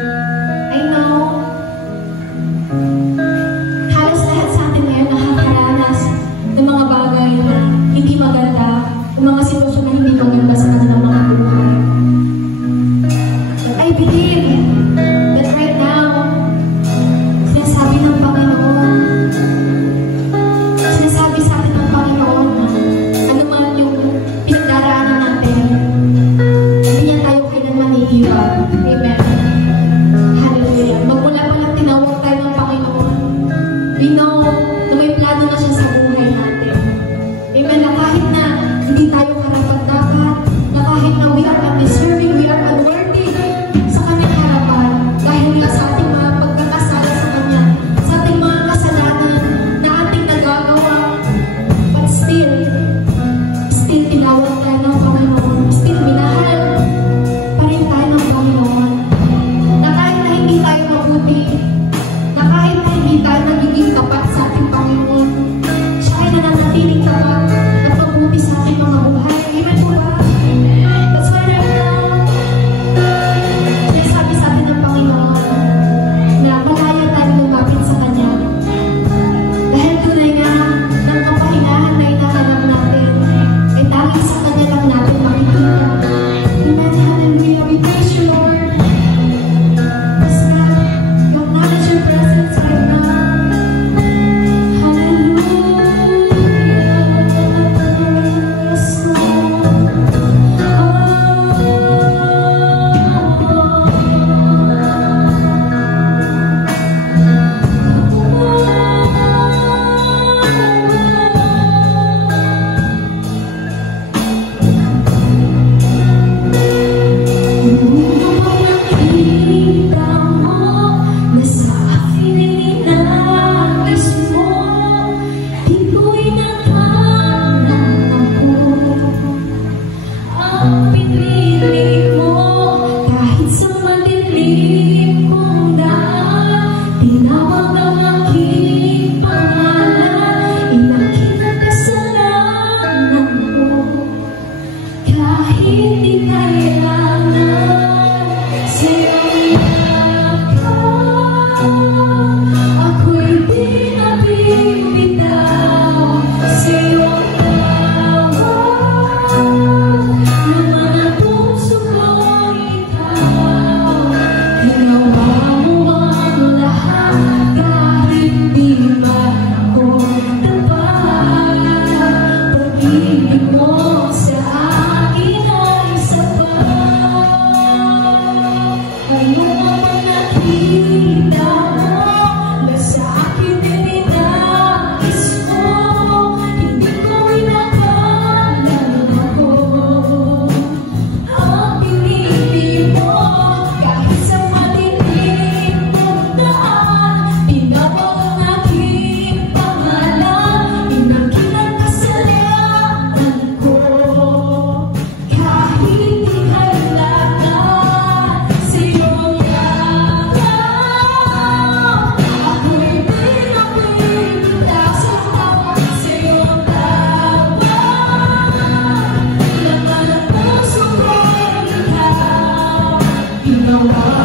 I know, halos lahat sa atin ngayon nakakaranas ng mga bagay na hindi maganda, ng mga sitwasyon na hindi maganda sa kanilang mga buhay. But I believe that right now, sinasabi ng Panginoon, sinasabi sa atin ng Panginoon na ano man yung pinagdaraanan natin, hindi niya tayo kailanman iiwan. Amen. Hallelujah. Magmula pa lang tinawag tayo ng Panginoon, we know na may plano na siya sa buhay natin. Amen. Na kahit na hindi tayo karapat-dapat, na kahit na we are undeserving, we are unworthy sa kanyang harapan, dahil nga sa ating mga pagkakasala sa kanya, sa ating mga kasalanan na ating nagagawa, but still tinawag tayo ng Panginoon, still minahal pa rin tayo ng Panginoon, na kahit na hindi tayo mabuti, na kahit na hindi tayo nagiging tapat sa ating Panginoon, siya ay nananatiling tapat at mabuti sa ating mga buhay. Amen po ba? That's why sinasabi sa atin ng Panginoon na malaya tayo lumapit sa Kanya. Dahil tunay nga ng kapahingahan na hinahanap natin ay tanging sa Kanya lang natin makikita. Amen. Hallelujah. We praise you, Lord. Yes, God. We acknowledge your presence right now. Hallelujah. Yes, No